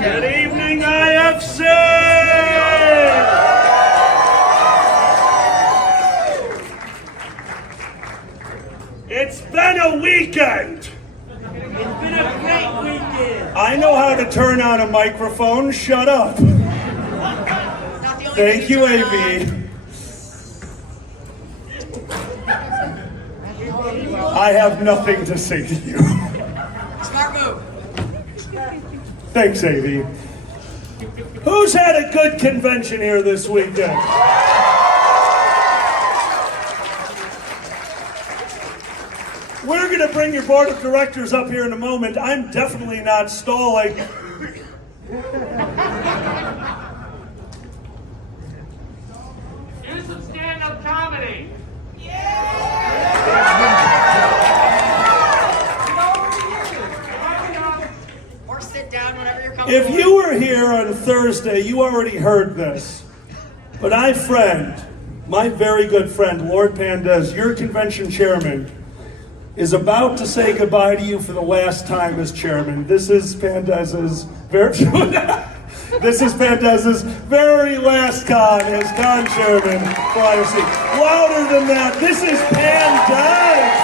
Good evening, IFC! It's been a weekend. It's been a great weekend. I know how to turn on a microphone. Shut up. Thank you, AB. I have nothing to say to you. Smart move. Thanks, AB. Who's had a good convention here this weekend? We're going to bring your board of directors up here in a moment. I'm definitely not stalling. Do some stand-up comedy. Or sit down whenever you're comfortable. If you were here on Thursday, you already heard this. But my very good friend, Lord Pandez, your convention chairman, is about to say goodbye to you for the last time as chairman. This is Pandez's very last con as con chairman for IFC. Louder than that, this is Pandez!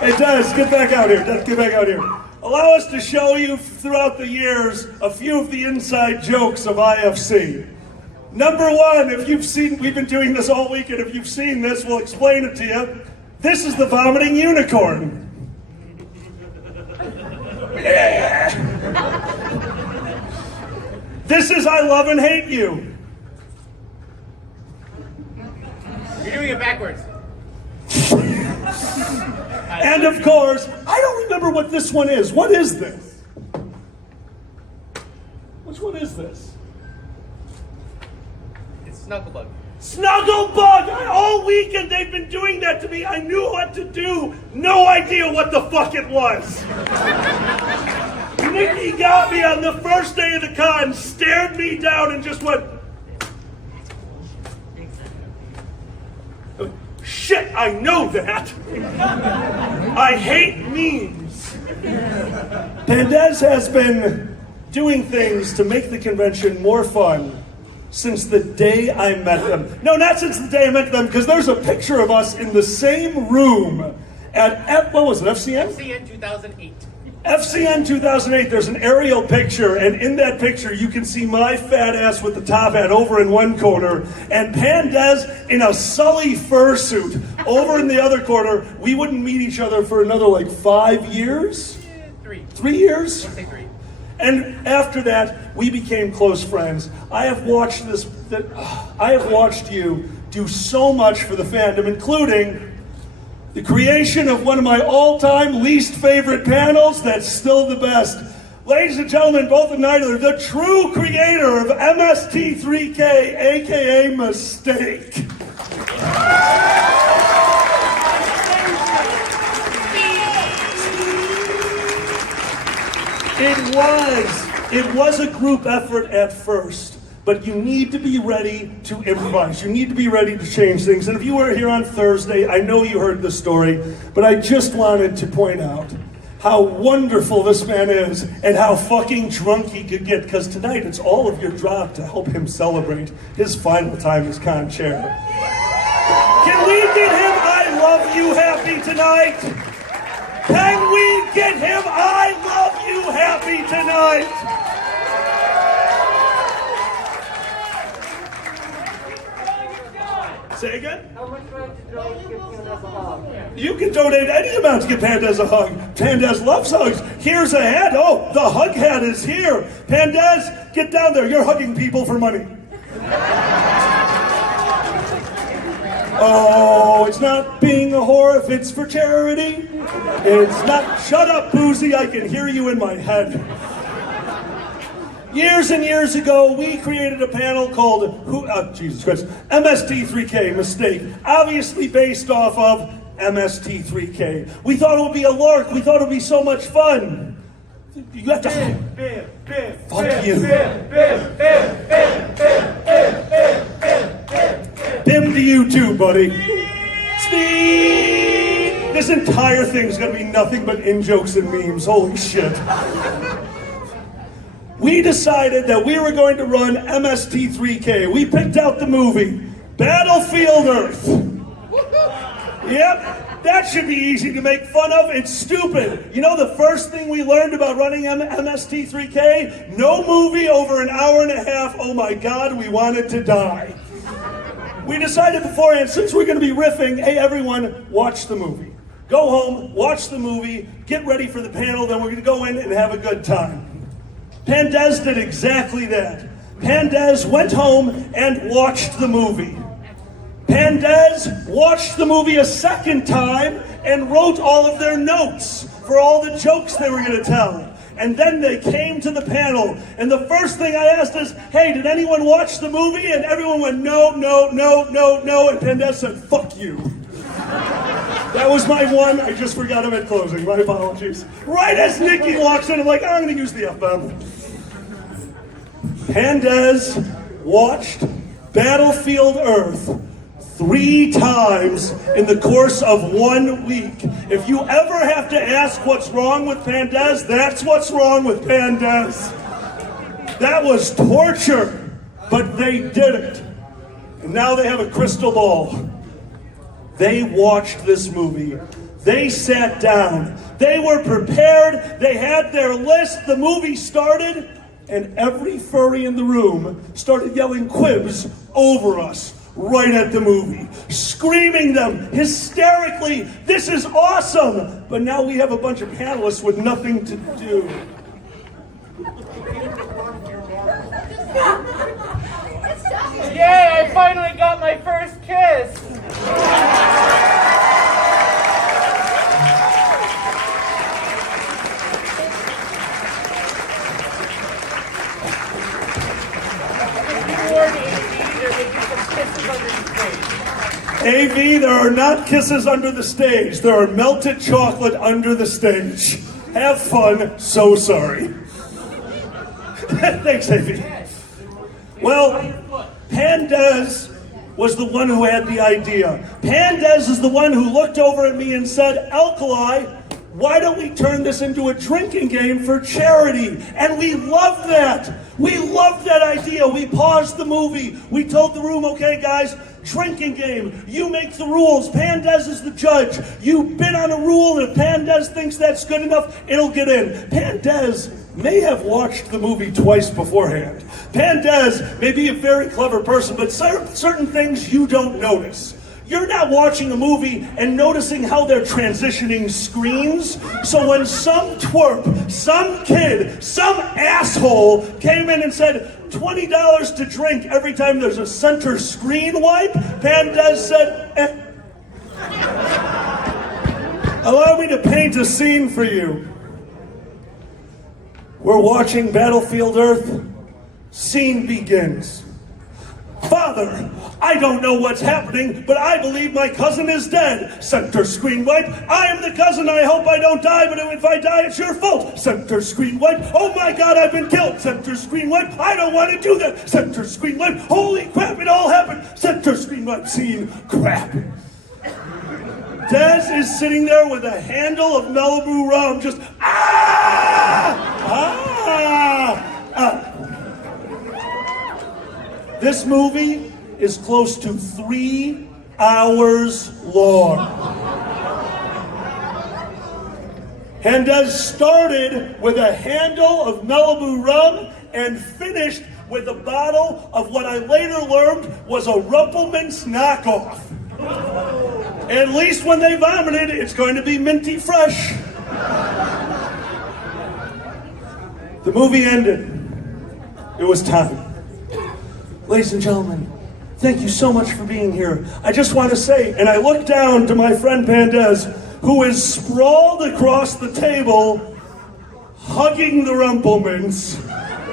Hey, Des, get back out here. Des, get back out here. Allow us to show you throughout the years a few of the inside jokes of IFC. Number one, if you've seen, we've been doing this all weekend. If you've seen this, we'll explain it to you. This is the vomiting unicorn. Yeah. This is I love and hate you. You're doing it backwards. And of course, I don't remember what this one is. What is this? Which one is this? It's Snugglebug. Snugglebug! All weekend they've been doing that to me. I knew what to do. No idea what the fuck it was. Nikki got me on the first day of the con, stared me down and just went, shit, I know that. I hate memes. Pandez has been doing things to make the convention more fun since the day I met them. No, not since the day I met them, because there's a picture of us in the same room at what was it, FCN? FCN 2008. FCN 2008, there's an aerial picture, and in that picture you can see my fat ass with the top hat over in one corner, and Pandez in a Sully fursuit over in the other corner. We wouldn't meet each other for another 5 years? 3. 3 years? Let's say 3. And after that, we became close friends. I have watched you do so much for the fandom, including the creation of one of my all-time least favorite panels that's still the best. Ladies and gentlemen, both Untitled, the true creator of MST3K, aka Mistake. It was a group effort at first, but you need to be ready to improvise. You need to be ready to change things. And if you were here on Thursday, I know you heard the story, but I just wanted to point out how wonderful this man is and how fucking drunk he could get, because tonight it's all of your drop to help him celebrate his final time as con chair. Can we get him I love you happy tonight? Can we get him I love you happy tonight? Say again? How much money to donate to give Pandez a hug? You can donate any amount to give Pandez a hug. Pandez loves hugs. Here's a hat. Oh, the hug hat is here. Pandez, get down there. You're hugging people for money. Oh, it's not being a whore if it's for charity. It's not. Shut up, Boozy. I can hear you in my head. Years and years ago, we created a panel called Jesus Christ, MST3K, Mistake, obviously based off of MST3K. We thought it would be a lark. We thought it would be so much fun. You have to. Fuck you. Bim to you too, buddy. Speed. This entire thing's gonna be nothing but in-jokes and memes. Holy shit. We decided that we were going to run MST3K. We picked out the movie, Battlefield Earth. Yep, that should be easy to make fun of. It's stupid. You know the first thing we learned about running MST3K? No movie over an hour and a half. Oh my God, we wanted to die. We decided beforehand, since we're going to be riffing, hey everyone, watch the movie. Go home, watch the movie, get ready for the panel, then we're going to go in and have a good time. Pandez did exactly that. Pandez went home and watched the movie. Pandez watched the movie a second time and wrote all of their notes for all the jokes they were going to tell. And then they came to the panel, and the first thing I asked is, hey, did anyone watch the movie? And everyone went, no, no, no, no, no, and Pandez said, fuck you. That was my one. I just forgot him at closing. My apologies. Right as Nikki walks in, I'm like, I'm going to use the F-bomb. Pandez watched Battlefield Earth 3 times in the course of 1 week. If you ever have to ask what's wrong with Pandez, that's what's wrong with Pandez. That was torture, but they did it. And now they have a crystal ball. They watched this movie. They sat down. They were prepared. They had their list. The movie started, and every furry in the room started yelling quibs over us right at the movie, screaming them hysterically, this is awesome! But now we have a bunch of panelists with nothing to do. Yay, I finally got my first kiss! AV, there are not kisses under the stage. There are melted chocolate under the stage. Have fun. So sorry. Thanks, AV. Well, Pandez was the one who had the idea. Pandez is the one who looked over at me and said, Alkali, why don't we turn this into a drinking game for charity? And we loved that. We loved that idea. We paused the movie. We told the room, okay, guys, drinking game. You make the rules. Pandez is the judge. You bid on a rule, and if Pandez thinks that's good enough, it'll get in. Pandez may have watched the movie twice beforehand. Pandez may be a very clever person, but certain things you don't notice. You're not watching a movie and noticing how they're transitioning screens. So when some twerp, some kid, some asshole came in and said, $20 to drink every time there's a center screen wipe, Pandez said, Allow me to paint a scene for you. We're watching Battlefield Earth. Scene begins. Father, I don't know what's happening, but I believe my cousin is dead. Center screen wipe. I am the cousin. I hope I don't die, but if I die, it's your fault. Center screen wipe. Oh my God, I've been killed. Center screen wipe. I don't want to do that. Center screen wipe. Holy crap, it all happened. Center screen wipe. Scene crap. Dez is sitting there with a handle of Malibu rum, just This movie is close to 3 hours long. Pandez started with a handle of Malibu rum and finished with a bottle of what I later learned was a Rumpelmans knockoff. At least when they vomited, it's going to be minty fresh. The movie ended. It was time. Ladies and gentlemen, thank you so much for being here. I just want to say, and I look down to my friend Pandez, who is sprawled across the table, hugging the Rumpelmans,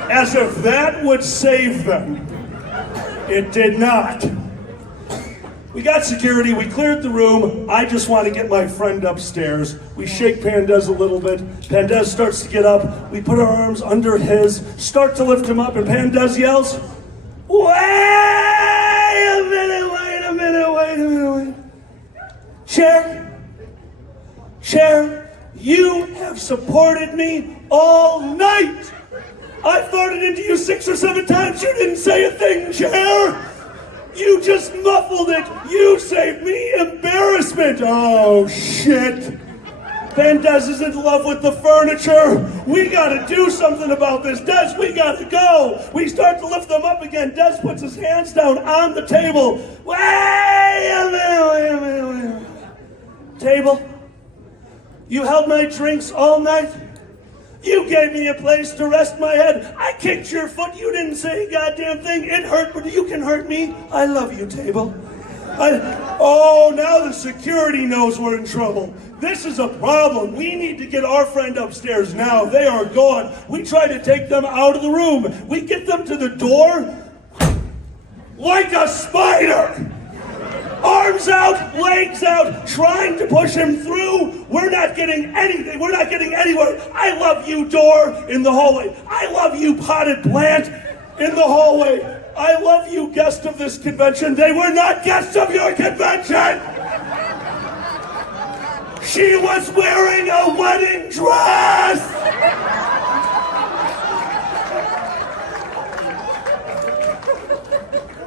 as if that would save them. It did not. We got security, we cleared the room. I just want to get my friend upstairs. We shake Pandez a little bit. Pandez starts to get up. We put our arms under his, start to lift him up, and Pandez yells, wait a minute, wait a minute, wait a minute, wait. Chair, you have supported me all night. I farted into you 6 or 7 times. You didn't say a thing, Chair. You just muffled it. You saved me embarrassment. Oh, shit. Pandez is in love with the furniture. We gotta do something about this. Des, we gotta go. We start to lift them up again. Des puts his hands down on the table. Wait a minute. Table, you held my drinks all night. You gave me a place to rest my head. I kicked your foot. You didn't say a goddamn thing. It hurt, but you can hurt me. I love you, Table. Now the security knows we're in trouble. This is a problem. We need to get our friend upstairs now. They are gone. We try to take them out of the room. We get them to the door like a spider. Arms out, legs out, trying to push him through. We're not getting anything. We're not getting anywhere. I love you, door in the hallway. I love you, potted plant in the hallway. I love you, guest of this convention. They were not guests of your convention. She was wearing a wedding dress.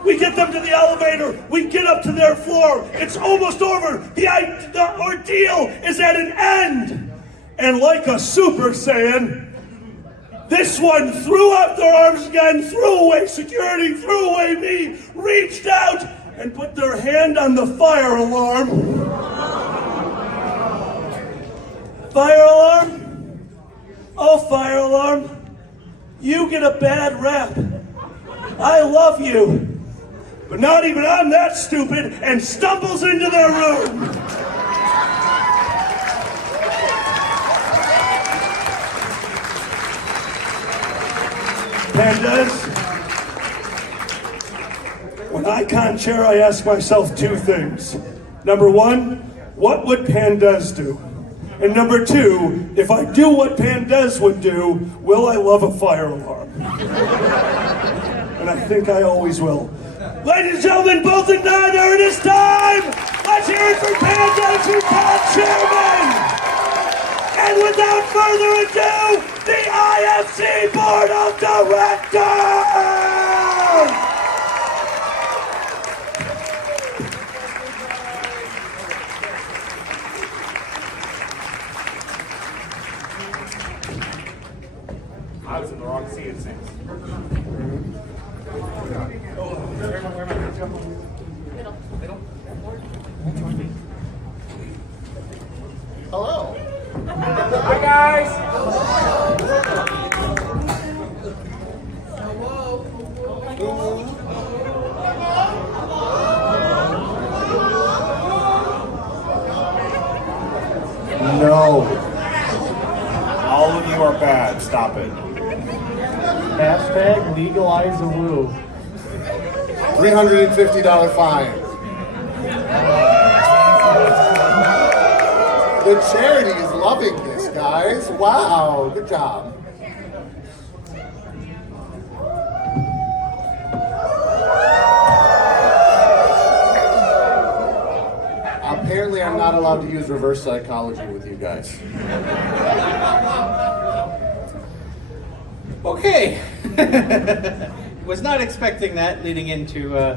We get them to the elevator. We get up to their floor. It's almost over. The ordeal is at an end. And like a Super Saiyan, this one threw up their arms again, threw away security, threw away me, reached out, and put their hand on the fire alarm. Fire alarm? Oh, fire alarm. You get a bad rap. I love you. But not even I'm that stupid, and stumbles into their room. Pandez, when I con chair, I ask myself 2 things. Number 1, what would Pandez do? And number 2, if I do what Pandez would do, will I love a fire alarm? And I think I always will. Ladies and gentlemen, both and neither, it is time! Let's hear it for Pandez, who's town chairman! And without further ado, the IFC Board of Directors! I was in the wrong seat, it seems. Hello. Hi, guys. No. All of you are bad. Stop it. Hashtag legalize the woo. $350 fine. The charity is loving this, guys. Wow, good job. Apparently, I'm not allowed to use reverse psychology with you guys. Okay. Was not expecting that leading into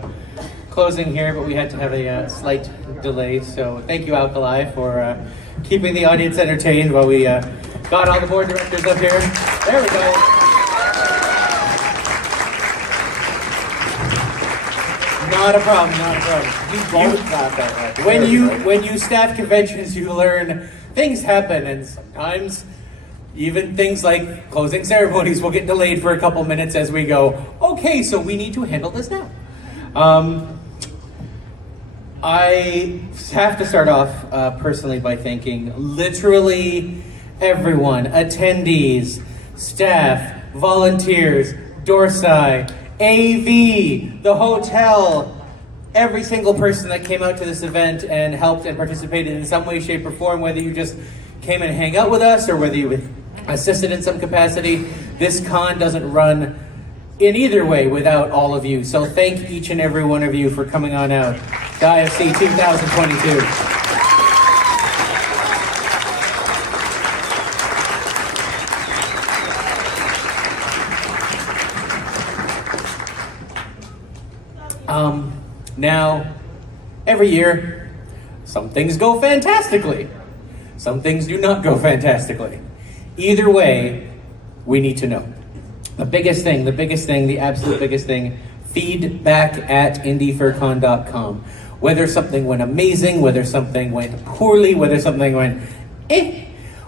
closing here, but we had to have a slight delay. So thank you, Alkali, for keeping the audience entertained while we got all the board directors up here. There we go. Not a problem, not a problem. Both got that right. When you staff conventions, you learn things happen, and sometimes even things like closing ceremonies will get delayed for a couple minutes as we go, okay, so we need to handle this now. I have to start off personally by thanking literally everyone, attendees, staff, volunteers, Dorsai, AV, the hotel, every single person that came out to this event and helped and participated in some way, shape, or form, whether you just came and hang out with us or whether you assisted in some capacity. This con doesn't run in either way without all of you. So thank each and every one of you for coming on out to IFC 2022. Now, every year, some things go fantastically. Some things do not go fantastically. Either way, we need to know. The biggest thing, the absolute biggest thing, feedback at indiefurcon.com. Whether something went amazing, whether something went poorly, whether something went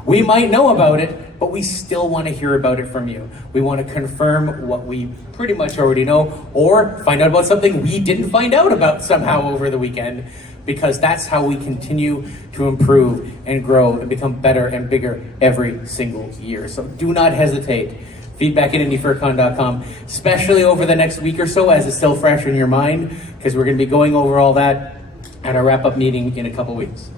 we might know about it, but we still want to hear about it from you. We want to confirm what we pretty much already know, or find out about something we didn't find out about somehow over the weekend, because that's how we continue to improve and grow and become better and bigger every single year. So do not hesitate. Feedback at indiefurcon.com, especially over the next week or so as it's still fresh in your mind, because we're going to be going over all that at our wrap-up meeting in a couple weeks.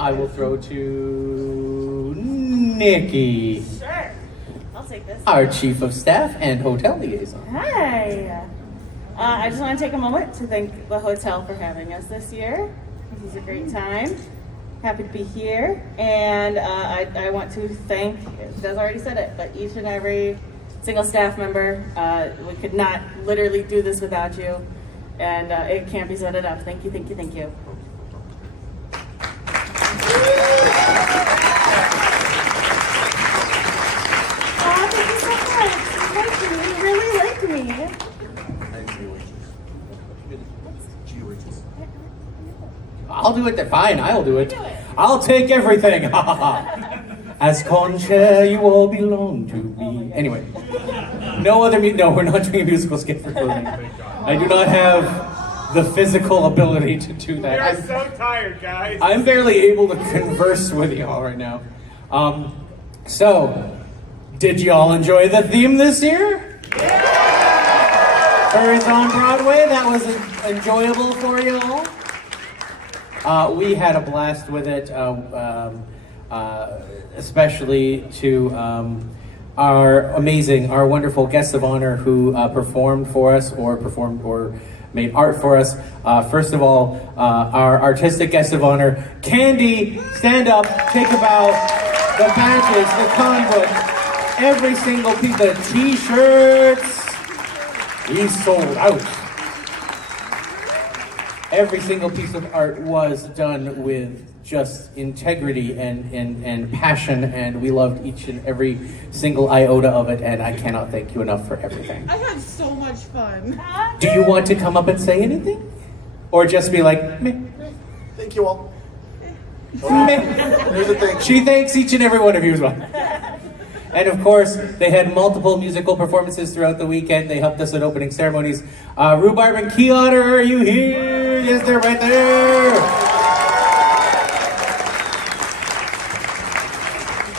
I will throw to Nikki, Sure. I'll take this. our Chief of Staff and Hotel Liaison. Hi. I just want to take a moment to thank the hotel for having us this year. This is a great time. Happy to be here. And I want to thank, Des already said it, but each and every single staff member. We could not literally do this without you. And it can't be said enough. Thank you, thank you, thank you. Thank you so much. You really like me. I'll do it. Fine, I'll do it. I'll take everything. As con-chair, you all belong to me. Anyway, no, we're not doing a musical skit for closing. I do not have the physical ability to do that. I'm so tired, guys. I'm barely able to converse with y'all right now. So, did y'all enjoy the theme this year? Birds on Broadway, that was enjoyable for y'all. We had a blast with it, especially to our wonderful guests of honor who performed for us or made art for us. First of all, our artistic guest of honor, Candy, stand up, take a bow. The badges, the comic book, every single piece, the t-shirts, he's sold out. Every single piece of art was done with just integrity and passion, and we loved each and every single iota of it, and I cannot thank you enough for everything. I had so much fun. Do you want to come up and say anything? Or just be like, meh? Thank you all. Meh. Here's the thing. She thanks each and every one of you as well. And of course, they had multiple musical performances throughout the weekend. They helped us at opening ceremonies. Rhubarb and Key Otter, are you here? Yes, they're right there.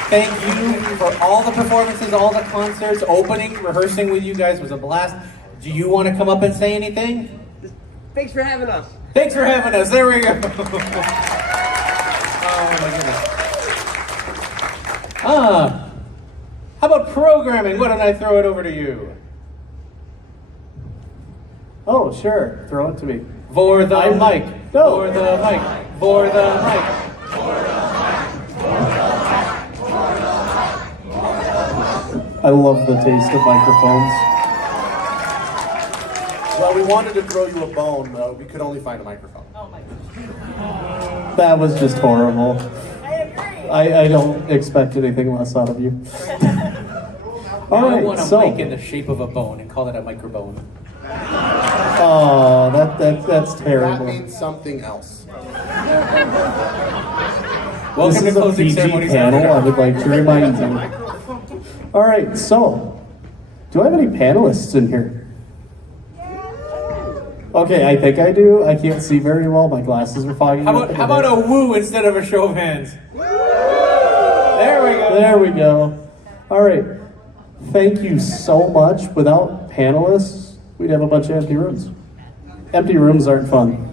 Thank you for all the performances, all the concerts, opening, rehearsing with you guys was a blast. Do you want to come up and say anything? Thanks for having us. Thanks for having us. There we go. Oh my goodness. How about programming? Why don't I throw it over to you? Oh, sure. Throw it to me. For the mic. No. For the mic. For the mic. I love the taste of microphones. Well, we wanted to throw you a bone, though. We could only find a microphone. Oh my gosh. That was just horrible. I agree. I don't expect anything less out of you. All I right, want a so. mic in the shape of a bone and call it a microbone. Oh, that's That terrible. means something else. Welcome This to is a Closing PG Ceremonies. panel, I would like to remind you. All right, so, do I have any panelists in here? Okay, I think I do. I can't see very well. My glasses are fogging How up. about a woo instead of a show of hands? There we go. All right. Thank you so much. Without panelists, we'd have a bunch of empty rooms. Empty rooms aren't fun.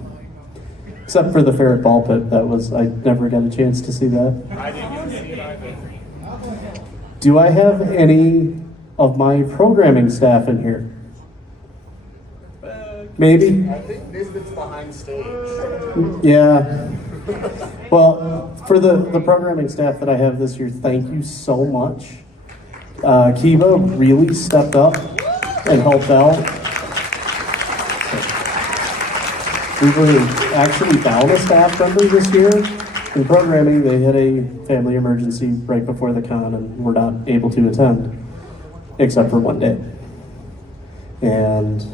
Except for the ferret ball pit. I never got a chance to see that. I didn't get to see it either. Do I have any of my programming staff in here? Maybe? I think Nisbet's behind stage. Yeah. Well, for the programming staff that I have this year, thank you so much. Kiva really stepped up and helped out. We were actually down a staff member this year. In programming, they had a family emergency right before the con and were not able to attend, except for one day. And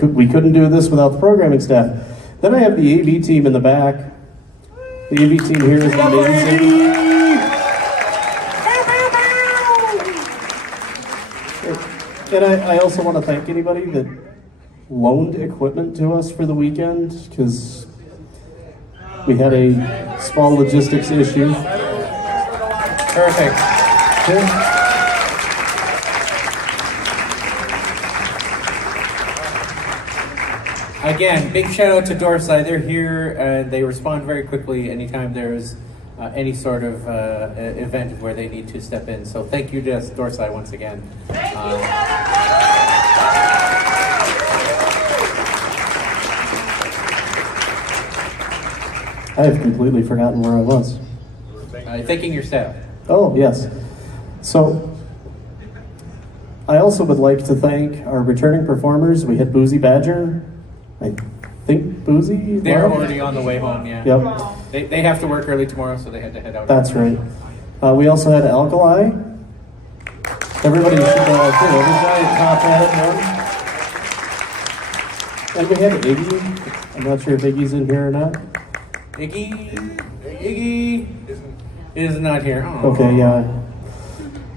we couldn't do this without the programming staff. Then I have the AV team in the back. The AV team here is amazing. And I also want to thank anybody that loaned equipment to us for the weekend, because we had a small logistics issue. Perfect. Again, big shout out to Dorsai. They're here and they respond very quickly anytime there's any sort of event where they need to step in. So thank you to Dorsai once again. I have completely forgotten where I was. Thanking your staff. Oh, yes. So, I also would like to thank our returning performers. We had Boozy Badger. I think Boozy? They're left? already on the way home, yeah. Yep, They have to work early tomorrow, so they had to head out. that's right. We also had Alkali. Everybody should do a giant top hat. And we had Iggy. I'm not sure if Iggy's in here or not. Iggy is not here. Oh. Okay, yeah.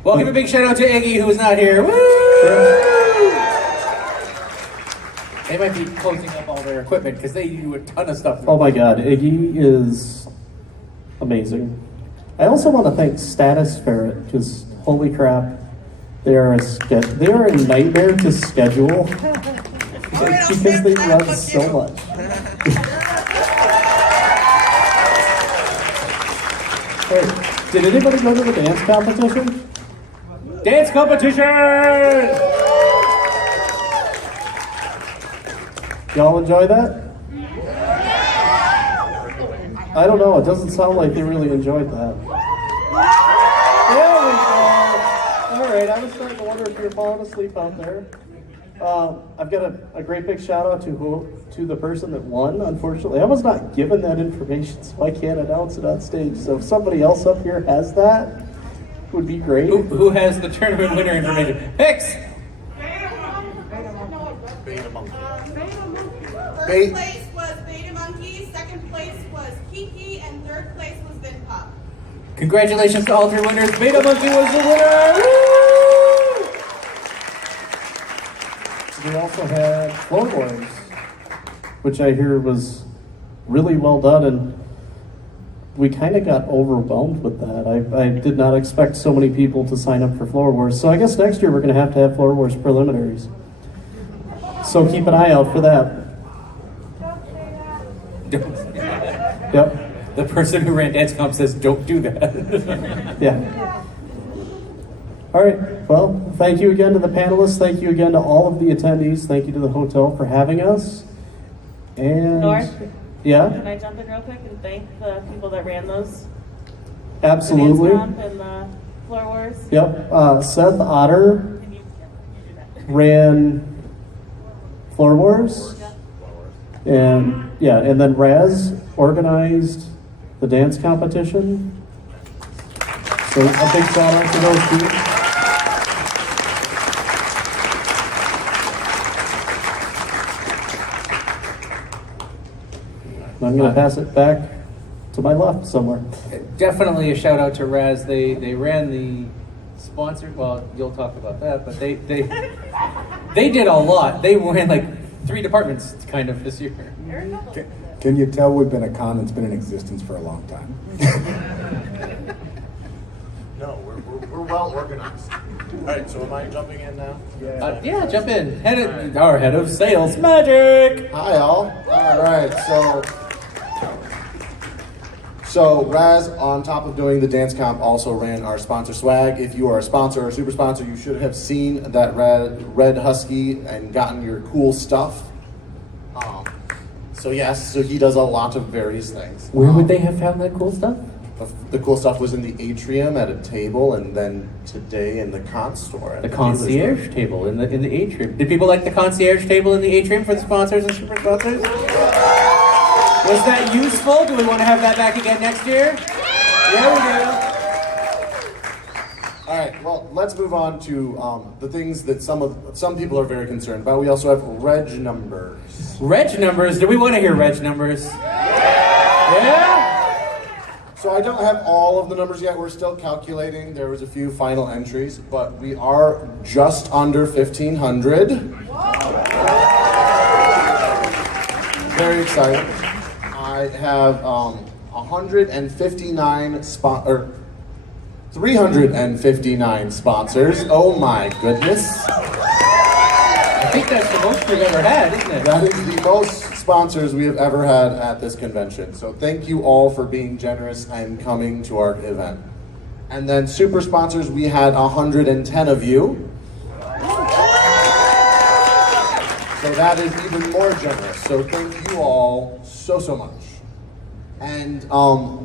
Well, give a big shout out to Iggy, who is not here. Woo! They might be closing up all their equipment because they do a ton of stuff. Oh my God, Iggy is amazing. I also want to thank Status Ferret, because holy crap, they are a nightmare to schedule because they run so much. Wait, did anybody go to the dance competition? Dance competition! Y'all enjoy that? I don't know, it doesn't sound like they really enjoyed that. There we go! Alright, I was starting to wonder if you were falling asleep out there. I've got a great big shout out to the person that won. Unfortunately, I was not given that information, so I can't announce it on stage. So if somebody else up here has that, it would be great. Who has the tournament winner information? Picks! First place was Beta Monkey, second place was Kiki, and third place was Vin Pop. Congratulations to all three winners. Beta Monkey was the winner! Woo! We also had Floor Wars, which I hear was really well done, and we kind of got overwhelmed with that. I did not expect so many people to sign up for Floor Wars, so I guess next year we're going to have Floor Wars preliminaries. So keep an eye out for that. Yep. The person who ran Dance Comp says, don't do that. Yeah. All right. Well, thank you again to the panelists. Thank you again to all of the attendees. Thank you to the hotel for having us. And North? yeah, Can I jump in real quick and thank the people that ran those? absolutely. The dance comp and the Floor Wars? Yep. Seth Otter Can you do that? ran Floor Wars, and yeah, and then Raz organized the dance competition. So a big shout out to those two. I'm going to pass it back to my left somewhere. Definitely a shout out to Raz. They ran the sponsored. Well, you'll talk about that, but they did a lot. They ran like 3 departments kind of this year. Can you tell we've been a con that's been in existence for a long time? No. We're well organized. All right, so am I jumping in now? Yeah, jump in. Our head of sales, Magic. Hi, all. All right, so Raz, on top of doing the dance comp, also ran our sponsor swag. If you are a sponsor or a super sponsor, you should have seen that red husky and gotten your cool stuff. So he does a lot of various things. Where would they have found that cool stuff? The cool stuff was in the atrium at a table, and then today in the con store. The concierge table in the atrium. Did people like the concierge table in the atrium for the sponsors and super sponsors? Was that useful? Do we want to have that back again next year? Yeah, we do. All right. Well, let's move on to the things that some people are very concerned about. We also have reg numbers. Reg numbers? Do we want to hear reg numbers? Yeah. So I don't have all of the numbers yet. We're still calculating. There was a few final entries, but we are just under 1,500. Very excited. I have 359 sponsors. Oh my goodness. I think that's the most we've ever had, isn't it? That is the most sponsors we have ever had at this convention. So thank you all for being generous and coming to our event. And then super sponsors, we had 110 of you. So that is even more generous. So thank you all so much. And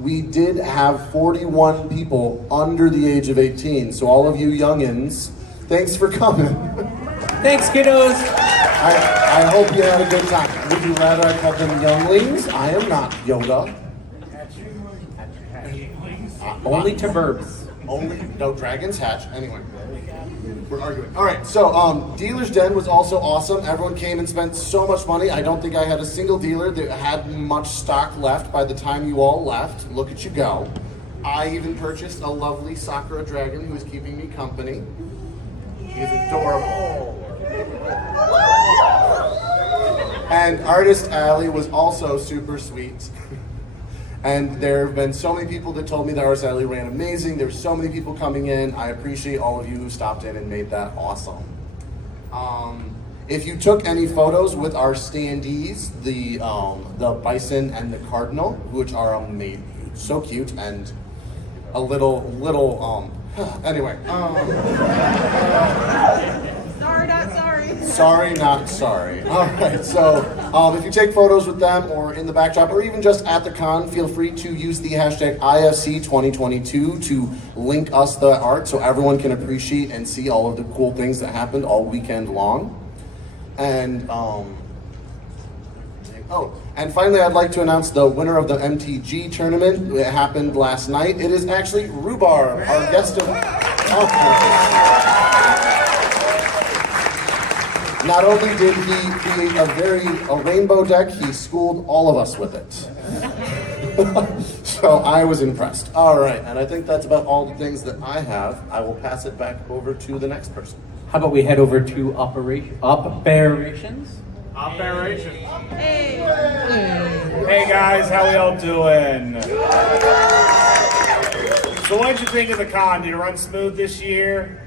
we did have 41 people under the age of 18. So all of you youngins, thanks for coming. Thanks, kiddos. I hope you had a good time. Would you rather I call them younglings? I am not Yoda. Only to verbs. No, dragons hatch. Anyway, we're arguing. All right, so Dealer's Den was also awesome. Everyone came and spent so much money. I don't think I had a single dealer that had much stock left by the time you all left. Look at you go. I even purchased a lovely Sakura dragon who is keeping me company. He is adorable. And Artist Alley was also super sweet. And there have been so many people that told me that Artist Alley ran amazing. There's so many people coming in. I appreciate all of you who stopped in and made that awesome. If you took any photos with our standees, the bison and the cardinal, which are amazing, so cute, and a little anyway. Sorry, not sorry. Sorry, not sorry. All right, so if you take photos with them or in the backdrop or even just at the con, feel free to use the hashtag IFC 2022 to link us the art so everyone can appreciate and see all of the cool things that happened all weekend long. And and finally, I'd like to announce the winner of the MTG tournament. It happened last night. It is actually Rhubarb, our guest of Not only did he create a rainbow deck, he schooled all of us with it. So I was impressed. All right, and I think that's about all the things that I have. I will pass it back over to the next person. How about we head over to operations? Operations. Hey guys, how we all doing? So what'd you think of the con? Did it run smooth this year?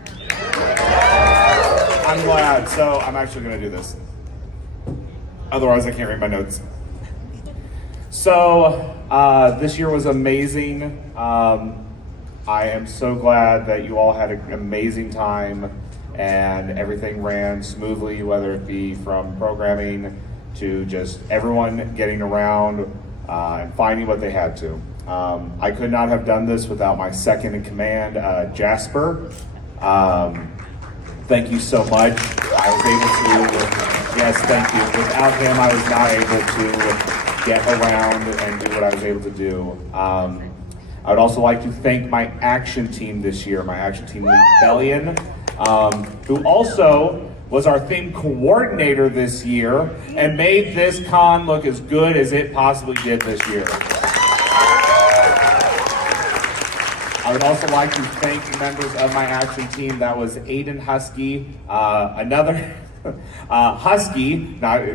I'm glad. So I'm actually going to do this. Otherwise, I can't read my notes. So this year was amazing. I am so glad that you all had an amazing time and everything ran smoothly, whether it be from programming to just everyone getting around and finding what they had to. I could not have done this without my second in command, Jasper. Thank you so much. I was able to, yes, thank you. Without him, I was not able to get around and do what I was able to do. I would also like to thank my action team this year, my action team lead, Bellion, who also was our theme coordinator this year and made this con look as good as it possibly did this year. I would also like to thank members of my action team. That was Aiden Husky, another Husky, not to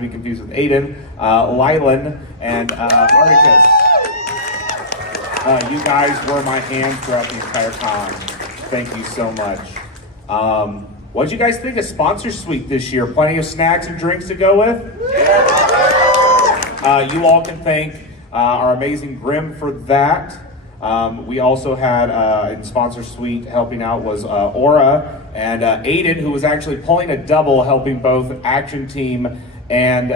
be confused with Aiden, Lylan, and Articus. You guys were my hands throughout the entire con. Thank you so much. What did you guys think of Sponsor Suite this year? Plenty of snacks and drinks to go with? You all can thank our amazing Grim for that. We also had in Sponsor Suite helping out was Aura and Aiden, who was actually pulling a double, helping both Action Team and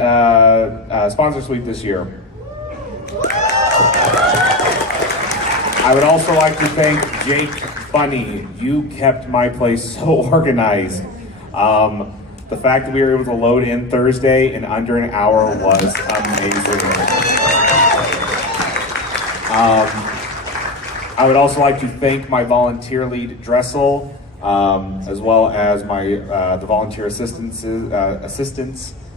Sponsor Suite this year. I would also like to thank Jake Bunny. You kept my place so organized. The fact that we were able to load in Thursday in under an hour was amazing. I would also like to thank my volunteer lead Dressel, as well as my the volunteer assistants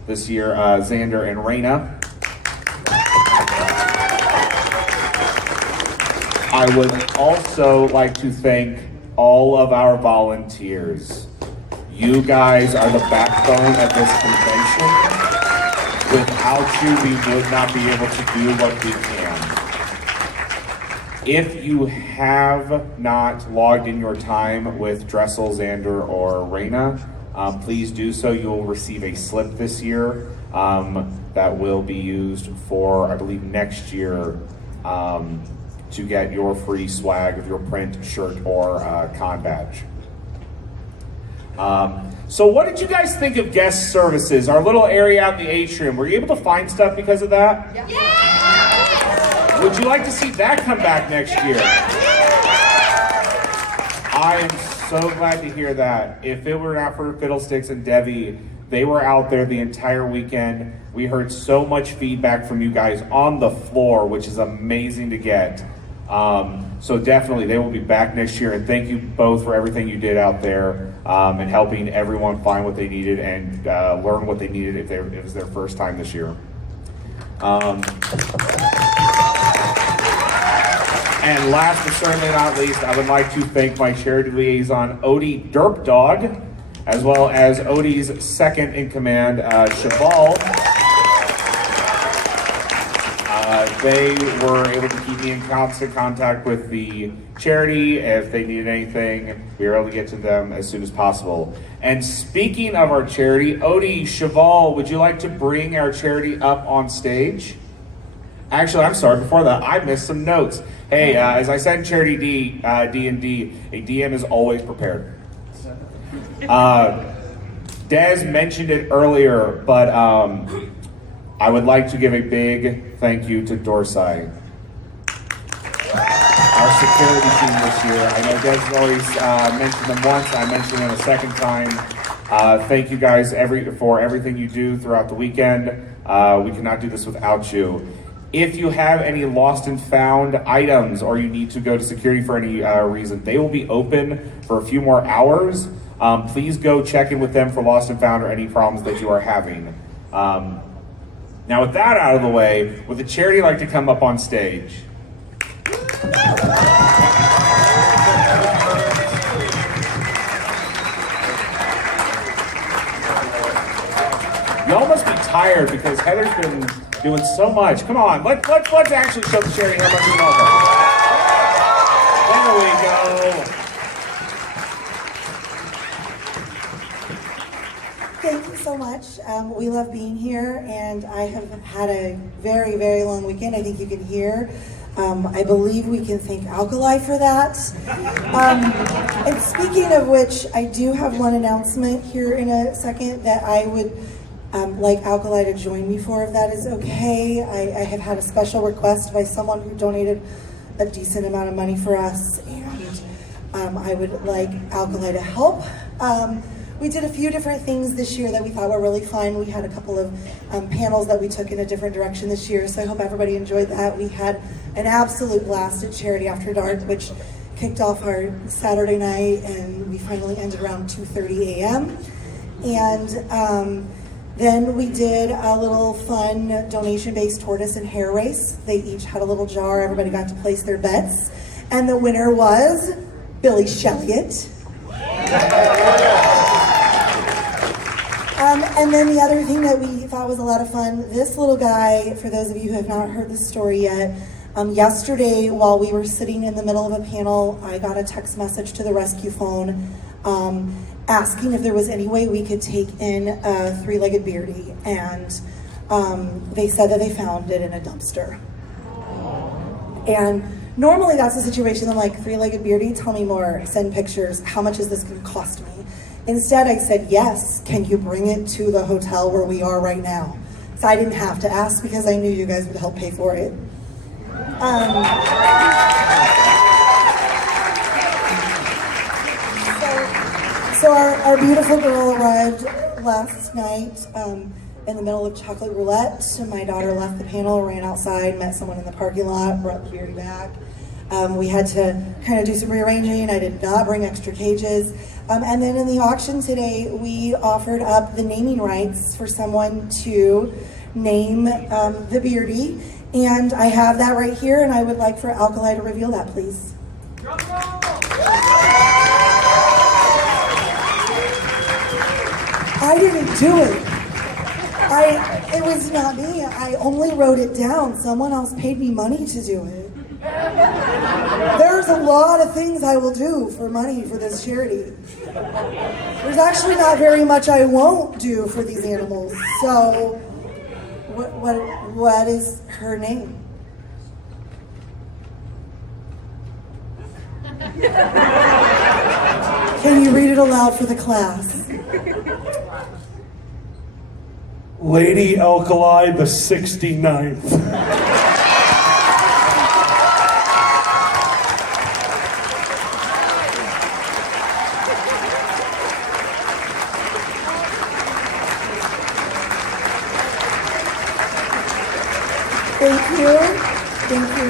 this year, Xander and Raina. I would also like to thank all of our volunteers. You guys are the backbone of this convention. Without you, we would not be able to do what we can. If you have not logged in your time with Dressel, Xander, or Raina, please do so. You will receive a slip this year that will be used for, I believe, next year to get your free swag of your print shirt or con badge. So what did you guys think of guest services? Our little area out in the atrium, were you able to find stuff because of that? Yeah. Would you like to see that come back next year? I am so glad to hear that. If it were not for Fiddlesticks and Debbie, they were out there the entire weekend. We heard so much feedback from you guys on the floor, which is amazing to get. So definitely they will be back next year, and thank you both for everything you did out there and helping everyone find what they needed and learn what they needed if it was their first time this year. And last but certainly not least, I would like to thank my charity liaison, Odie Derp Dog, as well as Odie's second in command, Cheval. They were able to keep me in constant contact with the charity. If they needed anything, we were able to get to them as soon as possible. And speaking of our charity, Odie, Cheval, would you like to bring our charity up on stage? Actually, I'm sorry, before that, I missed some notes. Hey, as I said in Charity D&D, a DM is always prepared. Des mentioned it earlier, but I would like to give a big thank you to Dorsai, our security team this year. I know Des has always mentioned them once, I mentioned them a second time. Thank you guys for everything you do throughout the weekend. We cannot do this without you. If you have any lost and found items or you need to go to security for any reason, they will be open for a few more hours. Please go check in with them for lost and found or any problems that you are having. Now with that out of the way, would the charity like to come up on stage? Y'all must be tired because Heather's been doing so much. Come on, let's actually show the charity how much we love her. There we go. Thank you so much. We love being here, and I have had a very, very long weekend. I think you can hear. I believe we can thank Alkali for that. And speaking of which, I do have one announcement here in a second that I would like Alkali to join me for, if that is okay. I have had a special request by someone who donated a decent amount of money for us, and I would like Alkali to help. We did a few different things this year that we thought were really fun. We had a couple of panels that we took in a different direction this year, so I hope everybody enjoyed that. We had an absolute blast at Charity After Dark, which kicked off our Saturday night, and we finally ended around 2:30 a.m. And then we did a little fun donation-based tortoise and hare race. They each had a little jar. Everybody got to place their bets, and the winner was Billy Shelley. And then the other thing that we thought was a lot of fun, this little guy, for those of you who have not heard this story yet, Yesterday, while we were sitting in the middle of a panel, I got a text message to the rescue phone asking if there was any way we could take in a three-legged beardy, and they said that they found it in a dumpster. And normally that's a situation I'm like, three-legged beardy, tell me more, send pictures, how much is this going to cost me? Instead, I said, yes, can you bring it to the hotel where we are right now? So I didn't have to ask because I knew you guys would help pay for it. So our beautiful girl arrived last night in the middle of chocolate roulette. My daughter left the panel, ran outside, met someone in the parking lot, brought the beardy back. We had to kind of do some rearranging. I did not bring extra cages. And then in the auction today, we offered up the naming rights for someone to name the beardy. And I have that right here, and I would like for Alkali to reveal that, please. I didn't do it. It was not me. I only wrote it down. Someone else paid me money to do it. There's a lot of things I will do for money for this charity. There's actually not very much I won't do for these animals. So, what is her name? Can you read it aloud for the class? Lady Alkali the 69th. Thank you.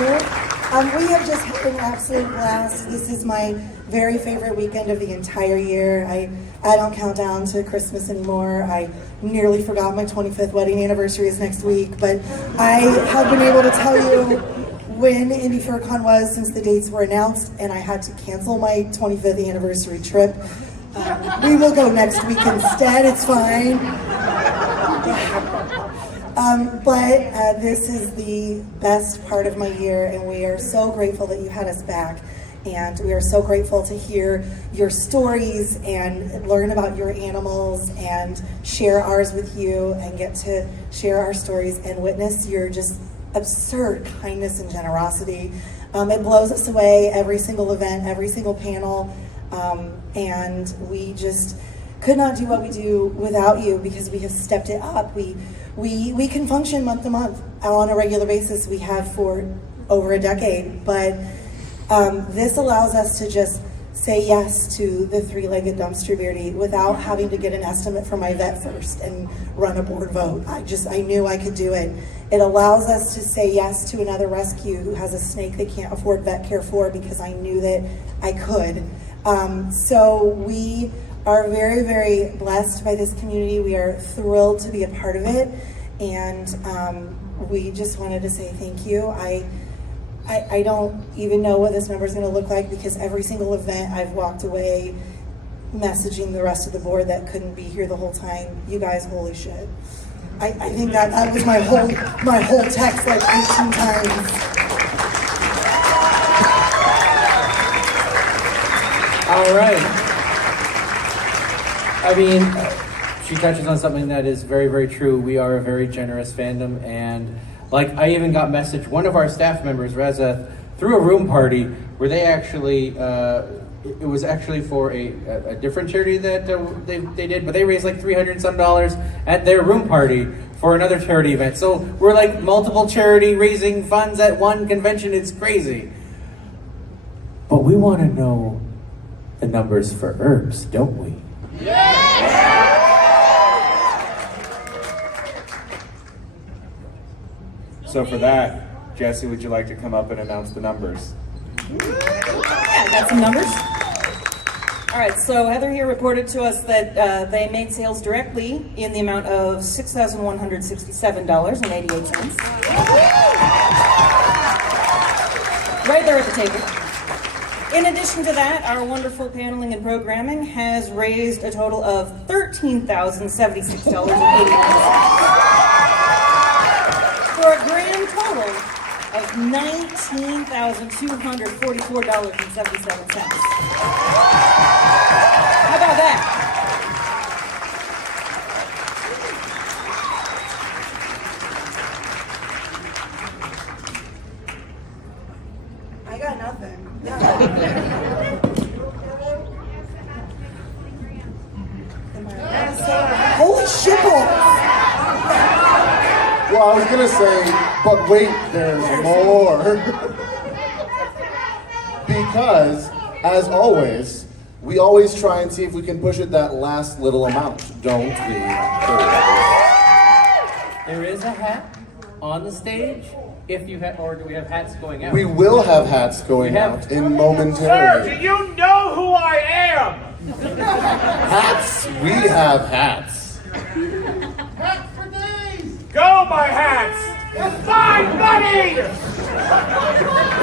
We have just had an absolute blast. This is my very favorite weekend of the entire year. I don't count down to Christmas anymore. I nearly forgot my 25th wedding anniversary is next week, but I have been able to tell you when Indy FurCon was since the dates were announced, and I had to cancel my 25th anniversary trip. We will go next week instead, it's fine. But this is the best part of my year, and we are so grateful that you had us back. And we are so grateful to hear your stories and learn about your animals and share ours with you and get to share our stories and witness your just absurd kindness and generosity. It blows us away every single event, every single panel, and we just could not do what we do without you because we have stepped it up. We can function month to month on a regular basis. We have for over a decade, but this allows us to just say yes to the three-legged dumpster beardy without having to get an estimate from my vet first and run a board vote. I knew I could do it. It allows us to say yes to another rescue who has a snake they can't afford vet care for because I knew that I could. So we are very, very blessed by this community. We are thrilled to be a part of it, and we just wanted to say thank you. I don't even know what this number is going to look like because every single event I've walked away messaging the rest of the board that couldn't be here the whole time. You guys, holy shit! I think that was my whole text like 18 times. All right. I mean, she touches on something that is very, very true. We are a very generous fandom, and like I even got messaged, one of our staff members, Reza, threw a room party where they actually, it was actually for a different charity that they did, but they raised like $300 and some at their room party for another charity event. So we're like multiple charity raising funds at one convention. It's crazy. But we want to know the numbers for herbs, don't we? So for that, Jesse, would you like to come up and announce the numbers? Yeah, I got some numbers. All right, so Heather here reported to us that they made sales directly in the amount of $6,167.88. Right there at the table. In addition to that, our wonderful paneling and programming has raised a total of $13,076.81. For a grand total of $19,244.77. How about that? I got nothing. Holy shit balls! Well, I was gonna say, but wait, there's more. Because, as always, we always try and see if we can push it that last little amount, don't we? There is a hat on the stage. If you have, or do we have hats going out? We will have hats going We have- out in momentarily. you know who I am? Hats, we have hats. Go, my hats! Fine, buddy!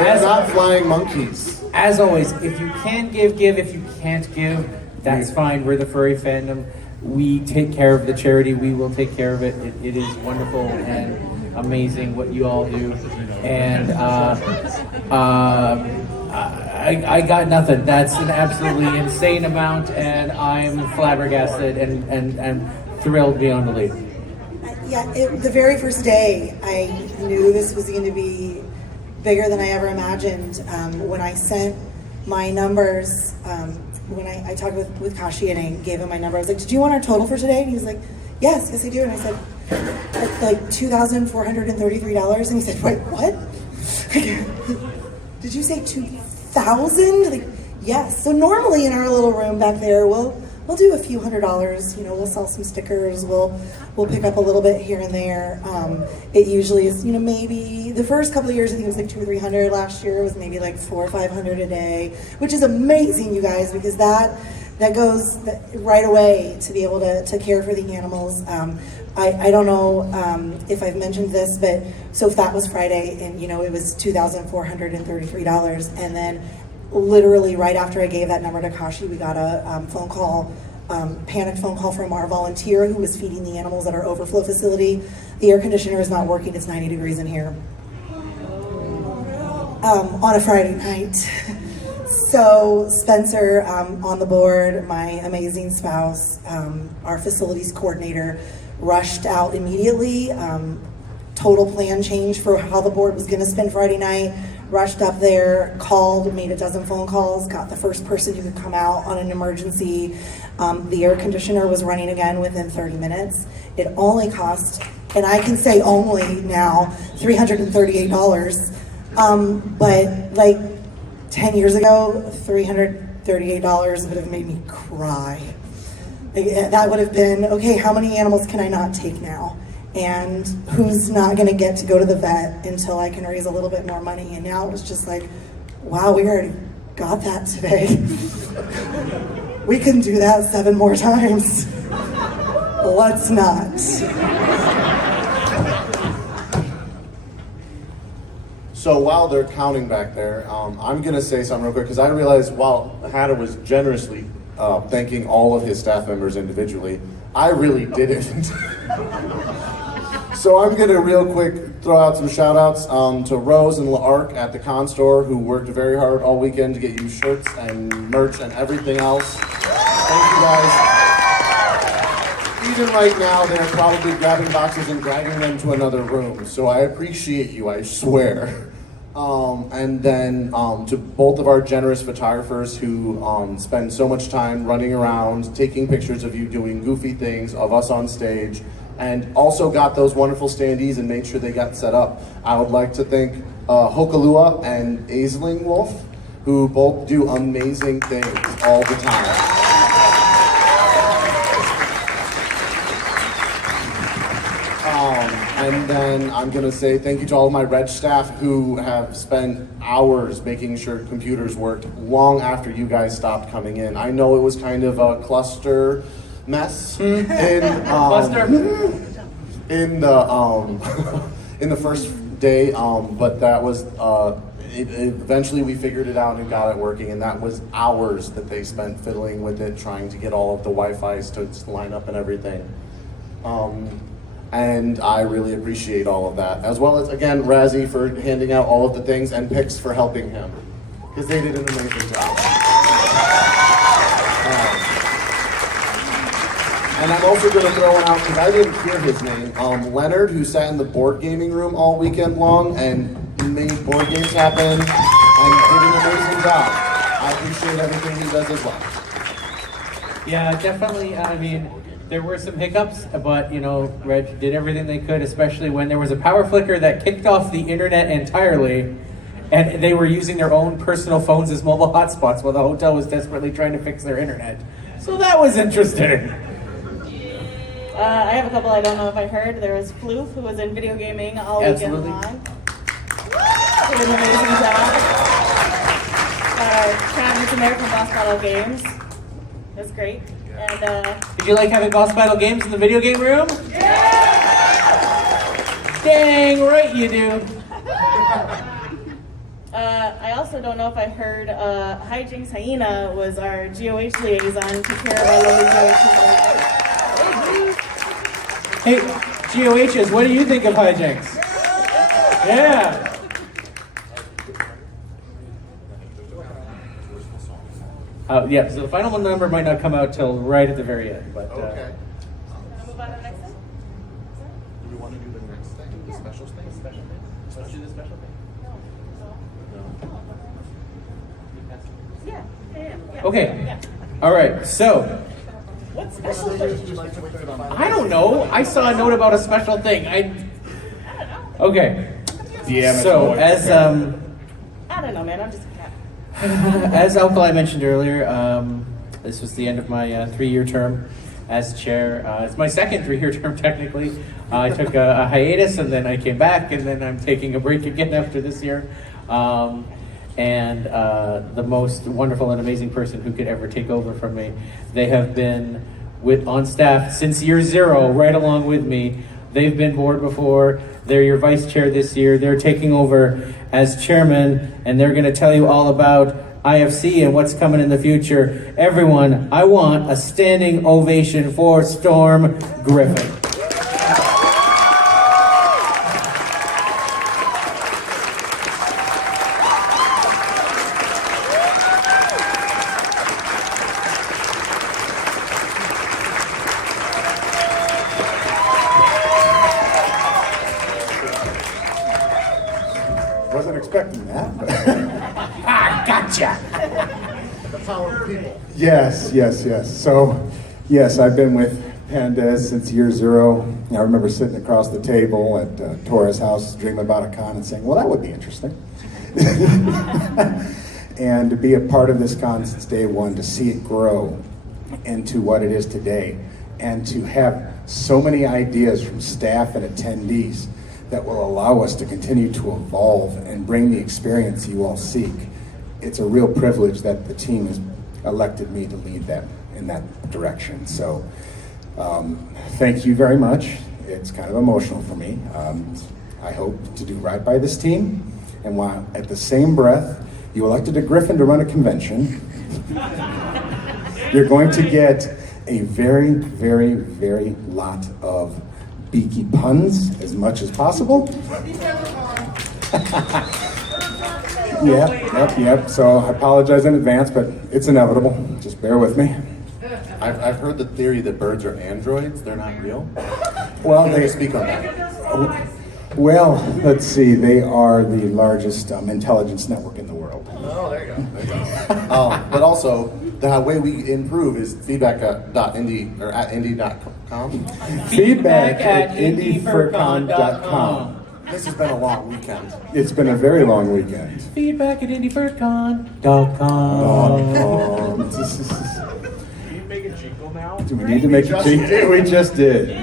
It's not flying monkeys. As always, if you can give. If you can't give, that's fine. We're the furry fandom. We take care of the charity. We will take care of it. It is wonderful and amazing what you all do. And I got nothing. That's an absolutely insane amount, and I'm flabbergasted and thrilled beyond belief. Yeah, the very first day, I knew this was going to be bigger than I ever imagined. When I sent my numbers, when I talked with Kashi and I gave him my number, I was like, "Did you want our total for today?" And he was like, yes I do. And I said, like $2,433. And he said, wait, what? Did you say 2,000? Like, yes. So normally in our little room back there, we'll do a few $100s. You know, we'll sell some stickers. We'll pick up a little bit here and there. It usually is, maybe the first couple of years, I think it was like 200 or 300. Last year it was maybe like 400 or 500 a day, which is amazing, you guys, because that goes right away to be able to care for the animals. I don't know if I've mentioned this, but so if that was Friday and it was $2,433, and then literally right after I gave that number to Kashi, we got a phone call, panicked phone call from our volunteer who was feeding the animals at our overflow facility. The air conditioner is not working, it's 90 degrees in here. On a Friday night. So Spencer on the board, my amazing spouse, our facilities coordinator, rushed out immediately. Total plan change for how the board was gonna spend Friday night. Rushed up there, called, made a dozen phone calls, got the first person who could come out on an emergency. The air conditioner was running again within 30 minutes. It only cost, and I can say only now, $338. But like 10 years ago, $338 would have made me cry. That would have been, okay, how many animals can I not take now? And who's not gonna get to go to the vet until I can raise a little bit more money? And now it was just like, wow, we already got that today. We can do that 7 more times. Let's not. So while they're counting back there, I'm gonna say something real quick, because I realized while Hatter was generously thanking all of his staff members individually, I really didn't. So I'm gonna real quick throw out some shout outs to Rose and LaArc at the Con Store, who worked very hard all weekend to get you shirts and merch and everything else. Thank you guys. Even right now, they're probably grabbing boxes and dragging them to another room. So I appreciate you, I swear. And then to both of our generous photographers who spend so much time running around, taking pictures of you doing goofy things, of us on stage, and also got those wonderful standees and made sure they got set up. I would like to thank Hokalua and Aisling Wolf, who both do amazing things all the time. And then I'm gonna say thank you to all of my Reg staff who have spent hours making sure computers worked long after you guys stopped coming in. I know it was kind of a cluster mess in the first day, but that was eventually we figured it out and got it working, and that was hours that they spent fiddling with it, trying to get all of the Wi-Fi's to line up and everything. And I really appreciate all of that. As well as, again, Razzie for handing out all of the things and Pix for helping him. Because they did an amazing job. And I'm also going to throw one out, because I didn't hear his name, Leonard, who sat in the board gaming room all weekend long and made board games happen and did an amazing job. I appreciate everything he does as well. Yeah, definitely. I mean, there were some hiccups, but you know, Reg did everything they could, especially when there was a power flicker that kicked off the internet entirely, and they were using their own personal phones as mobile hotspots while the hotel was desperately trying to fix their internet. So that was interesting. I have a couple I don't know if I heard. There was Floof, who was in video gaming all Absolutely. weekend long. Did an amazing job. Travis American Boss Battle Games. That's great. And Did you like having boss battle games in the video game room? Yeah! Dang right you do. I also don't know if I heard Hijinks Hyena was our GOH liaison, took care of our lovely GOH. Hey, GOHs, what do you think of hijinks? Yeah. Yeah, so the final number might not come out till right at the very end, but Okay. Move on to the next one? Do we want to do the next thing? The special thing? special thing. Let's do the special thing. Yeah. Okay. All right. So What special thing? I don't know. I saw a note about a special thing. Okay. DM So as I don't know, man. I'm just a cat. as Alkali mentioned earlier, this was the end of my 3-year term as chair. It's my second 3-year term technically. I took a hiatus and then I came back, and then I'm taking a break again after this year. And the most wonderful and amazing person who could ever take over from me. They have been on staff since year 0, right along with me. They've been board before. They're your vice chair this year. They're taking over as chairman, and they're going to tell you all about IFC and what's coming in the future. Everyone, I want a standing ovation for Storm Griffin. Wasn't expecting that. But I gotcha! The power of people. yes. So, yes, I've been with Pandas since year 0. I remember sitting across the table at Tora's house, dreaming about a con and saying, well, that would be interesting. And to be a part of this con since day 1, to see it grow into what it is today, and to have so many ideas from staff and attendees that will allow us to continue to evolve and bring the experience you all seek. It's a real privilege that the team has elected me to lead them in that direction. So thank you very much. It's kind of emotional for me. I hope to do right by this team. And while at the same breath, you elected a Griffin to run a convention, you're going to get a very, very, very lot of beaky puns as much as possible. Yep. So I apologize in advance, but it's inevitable. Just bear with me. I've heard the theory that birds are androids. They're not real. Well, They speak on that. well, let's see. They are the largest intelligence network in the world. Oh, there you go. But also, the way we improve is feedback.indie or at indie.com. Feedback at indiefurcon.com. This has been a long weekend. It's been a very long weekend. Feedback at indiefurcon.com. Do we need to make a jingle? We just did.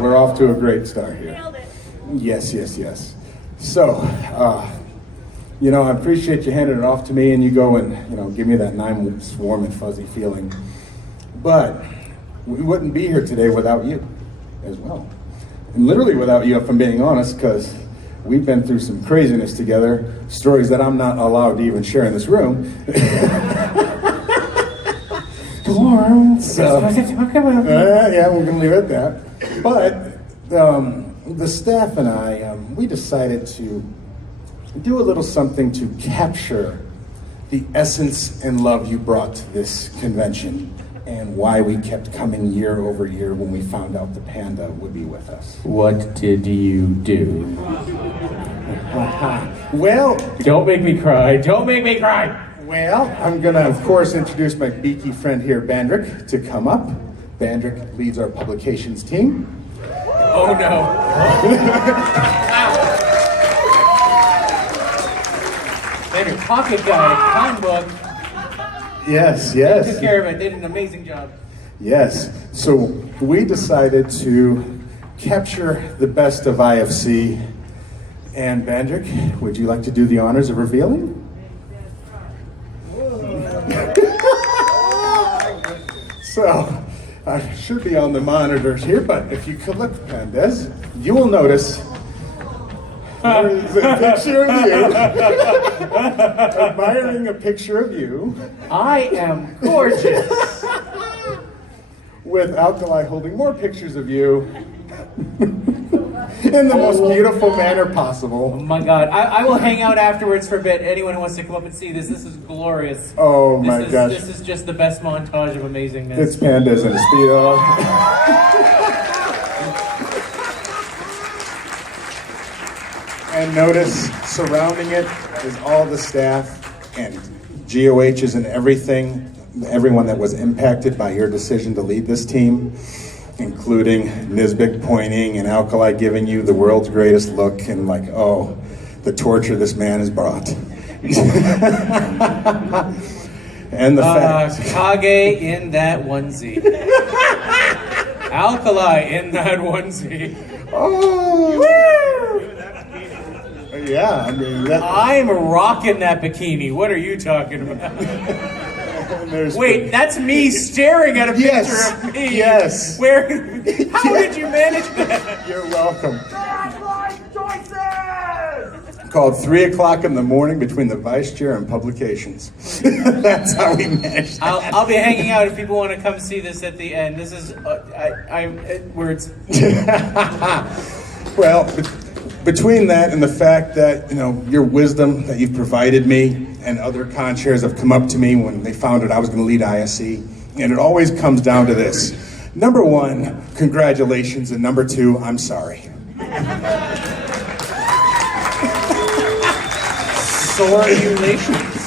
We're off to a great start here. Yes. So, I appreciate you handing it off to me, and you go and, give me that nice, warm, and fuzzy feeling. But we wouldn't be here today without you as well. And literally without you, if I'm being honest, because we've been through some craziness together, stories that I'm not allowed to even share in this room. So, yeah, we're going to leave it at that. But the staff and I, we decided to do a little something to capture the essence and love you brought to this convention and why we kept coming year over year when we found out the panda would be with us. What did you do? Well, Don't make me cry. Don't make me cry. well, I'm gonna, of course, introduce my beaky friend here, Bandrick, to come up. Bandrick leads our publications team. Oh no. Man, your pocket guy, time book. Yes, Took yes, care of it. Did an amazing job. yes. So we decided to capture the best of IFC. And Bandrick, would you like to do the honors of revealing? So, I should be on the monitors here, but if you could look, Pandez, you will notice there is a picture of you, admiring a picture of you, I am gorgeous. with Alkali holding more pictures of you in the most beautiful manner Oh possible. my god. I will hang out afterwards for a bit. Anyone who wants to come up and see this, this is glorious. Oh my gosh. This is just the best montage of amazingness. It's Pandas in a Speedo. And notice surrounding it is all the staff and GOHs and everyone that was impacted by your decision to lead this team, including Nisbek pointing and Alkali giving you the world's greatest look and like, oh, the torture this man has brought. And the fact. Kage in that onesie. Alkali in that onesie. Oh! Yeah, I mean, I'm rocking that bikini. What are you talking about? Wait, that's me staring at a picture Yes, of me. yes. Where? How did you manage that? You're welcome. Called 3 o'clock in the morning between the vice chair and publications. That's how we managed that. I'll be hanging out if people want to come see this at the end. This is words. Well, between that and the fact that, you know, your wisdom that you've provided me and other con-chairs have come up to me when they found out I was going to lead ISC, and it always comes down to this. Number 1, congratulations, and number 2, I'm sorry. Sorulations.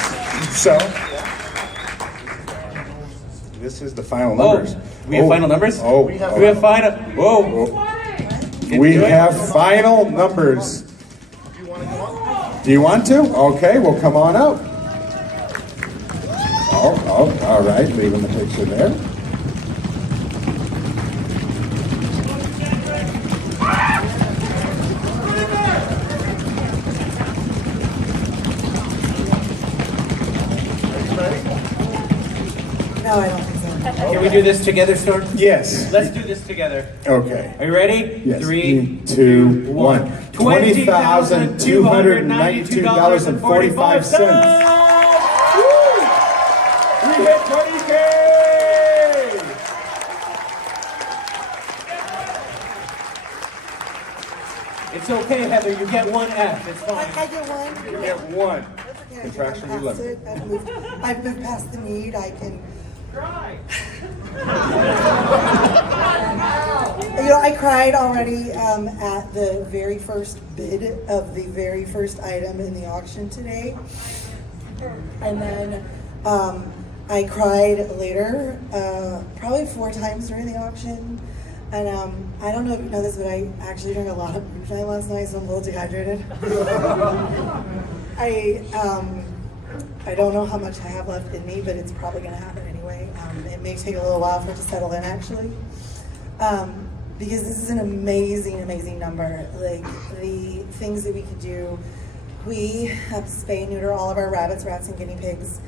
So, this is the final numbers. We have final numbers? Oh, we have final. Whoa. We have final numbers. Do you want to? Okay, well, come on out. Oh, all right, leaving the picture there. No, I don't think so. Can we do this together, Storm? Yes. Let's do this together. Okay. Are you ready? Yes. 3, 2, 1. $20,292.45. We hit 20K! It's okay, Heather. You get 1 F. It's fine. I get one. You get 1. That's okay. Contractually limited. I've moved past the need. I can. You know, I cried already at the very first bid of the very first item in the auction today. And then I cried later, probably 4 times during the auction. And I don't know if you know this, but I actually drank a lot of moonshine last night, so I'm a little dehydrated. I don't know how much I have left in me, but it's probably going to happen anyway. It may take a little while for it to settle in, actually. Because this is an amazing, amazing number. Like, the things that we could do. We have to spay and neuter all of our rabbits, rats, and guinea pigs.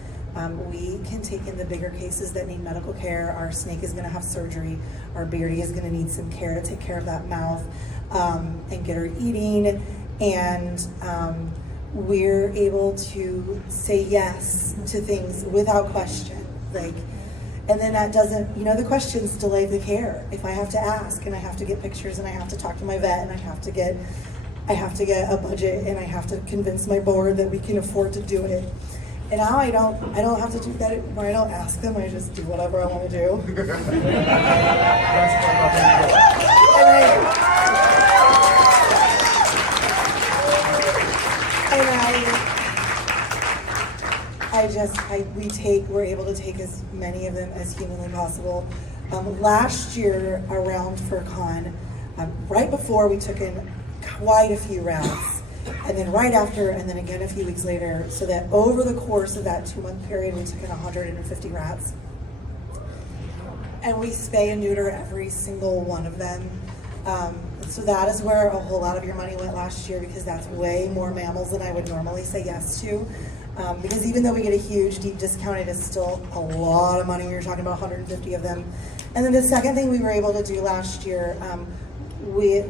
We can take in the bigger cases that need medical care. Our snake is going to have surgery. Our beardy is going to need some care to take care of that mouth and get her eating. And we're able to say yes to things without question. Like, And then that doesn't, the questions delay the care. If I have to ask and I have to get pictures and I have to talk to my vet and I have to get a budget and I have to convince my board that we can afford to do it. And now I don't have to do that anymore. I don't ask them, I just do whatever I want to do. We're able to take as many of them as humanly possible. Last year around FurCon, right before we took in quite a few rats, and then right after, and then again a few weeks later, so that over the course of that 2-month period, we took in 150 rats. And we spay and neuter every single one of them. So that is where a whole lot of your money went last year, because that's way more mammals than I would normally say yes to. Because even though we get a huge deep discount, it is still a lot of money. You're talking about 150 of them. And then the second thing we were able to do last year, we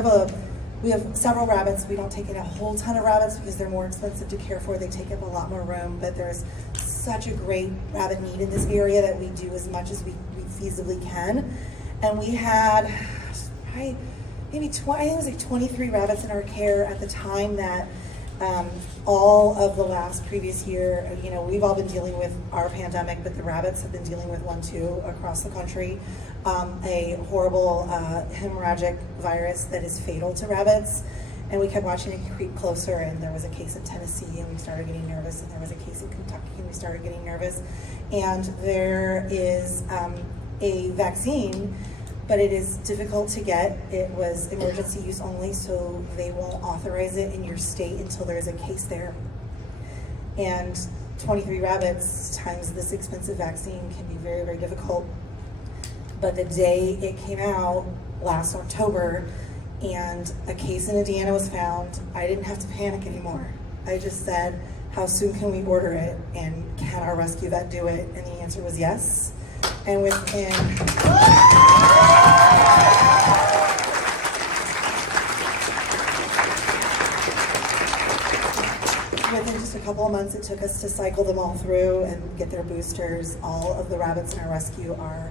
have several rabbits. We don't take in a whole ton of rabbits because they're more expensive to care for. They take up a lot more room, but there's such a great rabbit need in this area that we do as much as we feasibly can. And we had maybe 23 rabbits in our care at the time that all of the last previous year, we've all been dealing with our pandemic, but the rabbits have been dealing with one too across the country. A horrible hemorrhagic virus that is fatal to rabbits. And we kept watching it creep closer, and there was a case in Tennessee and we started getting nervous, and there was a case in Kentucky and we started getting nervous. And there is a vaccine, but it is difficult to get. It was emergency use only, so they won't authorize it in your state until there's a case there. And 23 rabbits times this expensive vaccine can be very, very difficult. But the day it came out last October and a case in Indiana was found, I didn't have to panic anymore. I just said, how soon can we order it? And can our rescue vet do it? And the answer was yes. And within just a couple of months, it took us to cycle them all through and get their boosters. All of the rabbits in our rescue are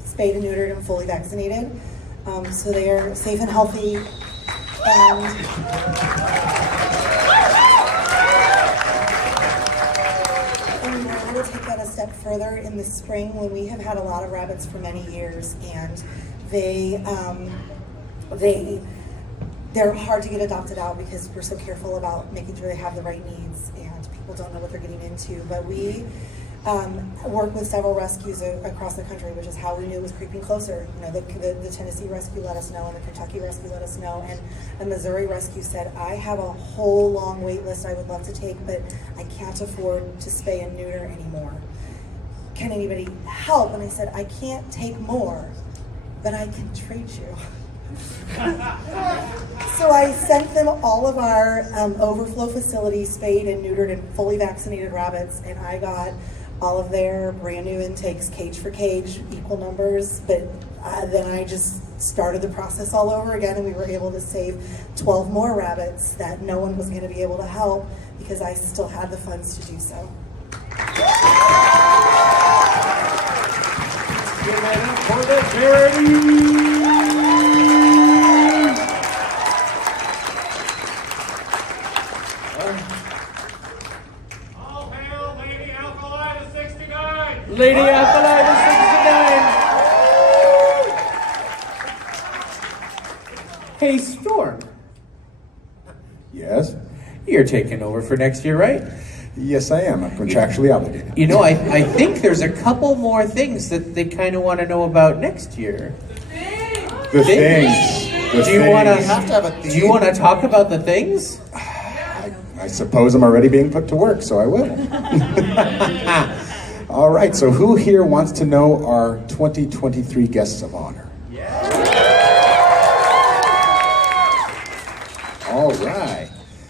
spayed and neutered and fully vaccinated. So they are safe and healthy. And we're able to take that a step further in the spring when we have had a lot of rabbits for many years, and they're hard to get adopted out because we're so careful about making sure they have the right needs, and people don't know what they're getting into. But we work with several rescues across the country, which is how we knew it was creeping closer. The Tennessee rescue let us know, and the Kentucky rescue let us know, and the Missouri rescue said, I have a whole long wait list I would love to take, but I can't afford to spay and neuter anymore. Can anybody help? And I said, I can't take more, but I can trade you. So I sent them all of our overflow facilities, spayed and neutered and fully vaccinated rabbits, and I got all of their brand new intakes, cage for cage, equal numbers, but then I just started the process all over again, and we were able to save 12 more rabbits that no one was going to be able to help because I still had the funds to do so. Give it up for the charity! Lady Alkali to 69. Hey, Storm. Yes? You're taking over for next year, right? Yes, I am. I'm contractually obligated. I think there's a couple more things that they kind of want to know about next year. The things. Do you want to talk about the things? I suppose I'm already being put to work, so I will. All right, so who here wants to know our 2023 guests of honor? All right.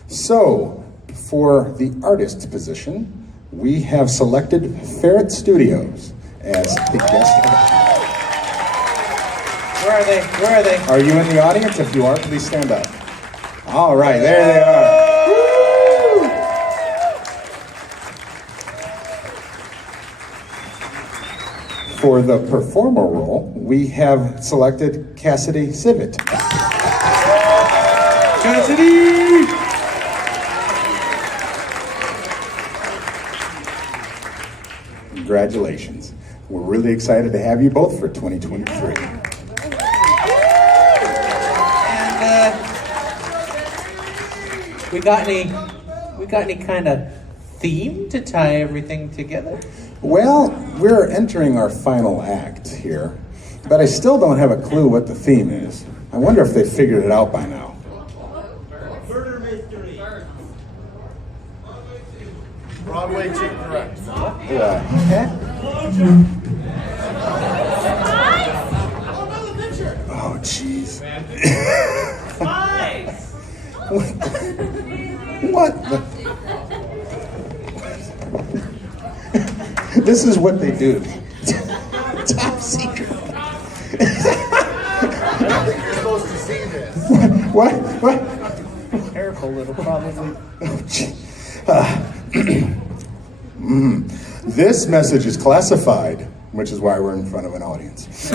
So, for the artist position, we have selected Ferret Studios as the guest of honor. Where are they? Are you in the audience? If you are, please stand up. All right, there they are. Woo! 1, for the performer role, we have selected Cassidy Civet. Cassidy! Congratulations. We're really excited to have you both for 2023. And we got any kind of theme to tie everything together? Well, we're entering our final act here, but I still don't have a clue what the theme is. I wonder if they figured it out by now. Murder mystery. Broadway 2, correct. Oh, jeez. Spies! What the? This is what they do. Top secret. You're supposed to see this. What? Careful, it'll probably. This message is classified, which is why we're in front of an audience.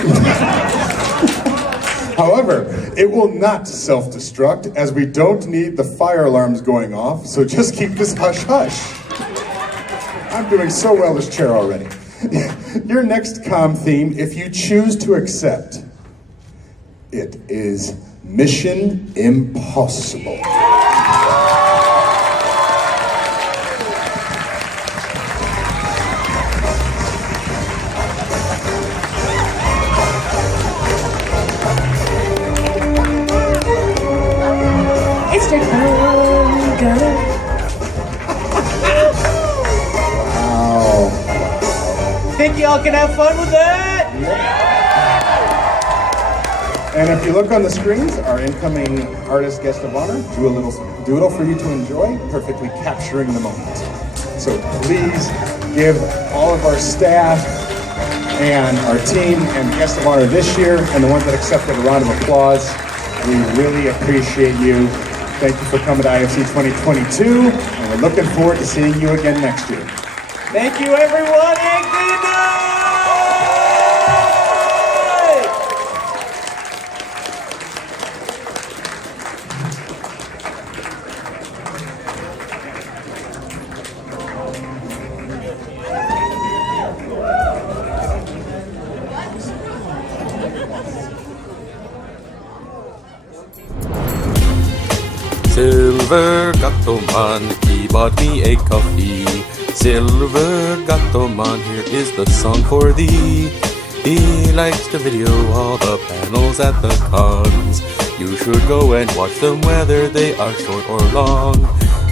However, it will not self-destruct, as we don't need the fire alarms going off, so just keep this hush-hush. I'm doing so well as chair already. Your next comm theme, if you choose to accept, it is Mission Impossible. Think y'all can have fun with that? And if you look on the screens, our incoming artist guest of honor do a little doodle for you to enjoy, perfectly capturing the moment. So please give all of our staff and our team and guest of honor this year and the ones that accepted a round of applause. We really appreciate you. Thank you for coming to IFC 2022, and we're looking forward to seeing you again next year. Thank you, everyone, and good night! Silver Gattoman, he bought me a coffee. Silver Gattoman, here is the song for thee. He likes to video all the panels at the cons. You should go and watch them whether they are short or long.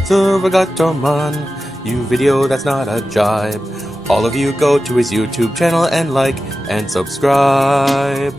Silver Gattoman, you video that's not a jibe. All of you go to his YouTube channel and like and subscribe.